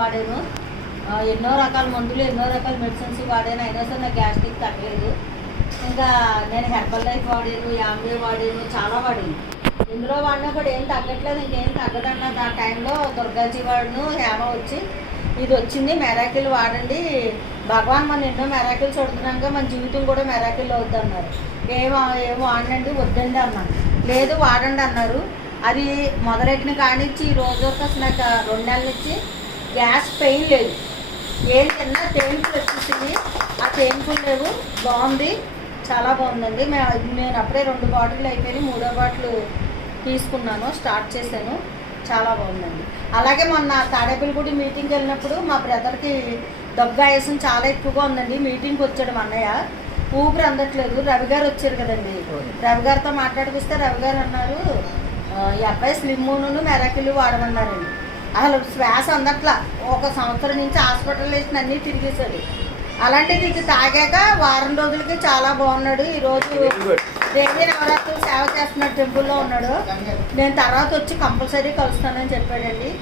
వాడాను. ఎన్నో రకాల మందులు ఎన్నో రకాల మెడిసిన్స్ వాడాను. అయినా సరే నాకు గ్యాస్ట్రిక్ తగ్గలేదు. ఇంకా నేను హెర్బల్ లైఫ్ వాడాను యాంబే వాడాను చాలా వాడాను. ఇందులో వాడినా కూడా ఏం తగ్గట్లేదు ఇంకేం తగ్గదన్నది ఆ టైంలో దుర్గాజీ వాడును హేమ వచ్చి. ఇది వచ్చింది మెరాకిల్ వాడండి. భగవాన్ మన ఎన్నో మెరాకిల్ చూడుతున్నాక మన జీవితం కూడా మెరాకిల్ అవుద్ది అన్నారు ఏం ఏం వాడండి వద్దండి అన్నాను లేదు వాడండి అన్నారు. అది మొదలెట్టిన కానిచ్చి ఈ రోజు వరకు అసలు నాకు రెండు నెలలు ఇచ్చి గ్యాస్ పెయిన్ లేదు. ఏది తిన్నా తేంపులు వచ్చేసింది. ఆ తేంపులు లేవు బాగుంది. చాలా బాగుందండి. మేము నేను అప్పుడే రెండు బాటిల్ అయిపోయి మూడో బాటిల్ తీసుకున్నాను. స్టార్ట్ చేశాను. చాలా బాగుందండి. అలాగే మొన్న తాడేపల్లిగూడి మీటింగ్కి వెళ్ళినప్పుడు మా బ్రదర్కి దగ్గాయసం చాలా ఎక్కువగా ఉందండి. మీటింగ్కి వచ్చాడు మా అన్నయ్య. ఊపిరి అందట్లేదు. రవి గారు వచ్చారు కదండి. రవి గారితో మాట్లాడిపిస్తే రవి గారు అన్నారు ఈ అబ్బాయి స్లిమ్ను మెరాకిల్ వాడమన్నారండి. అసలు శ్వాస అందట్లా ఒక సంవత్సరం నుంచి హాస్పిటల్ వేసిన అన్నీ తిరిగేశాడు. అలాంటిది ఇది తాగాక వారం రోజులకి చాలా బాగున్నాడు. ఈరోజు దేవి నవరాత్రులు సేవ చేస్తున్నాడు టెంపుల్లో ఉన్నాడు. నేను తర్వాత వచ్చి కంపల్సరీ కలుస్తానని చెప్పాడండి.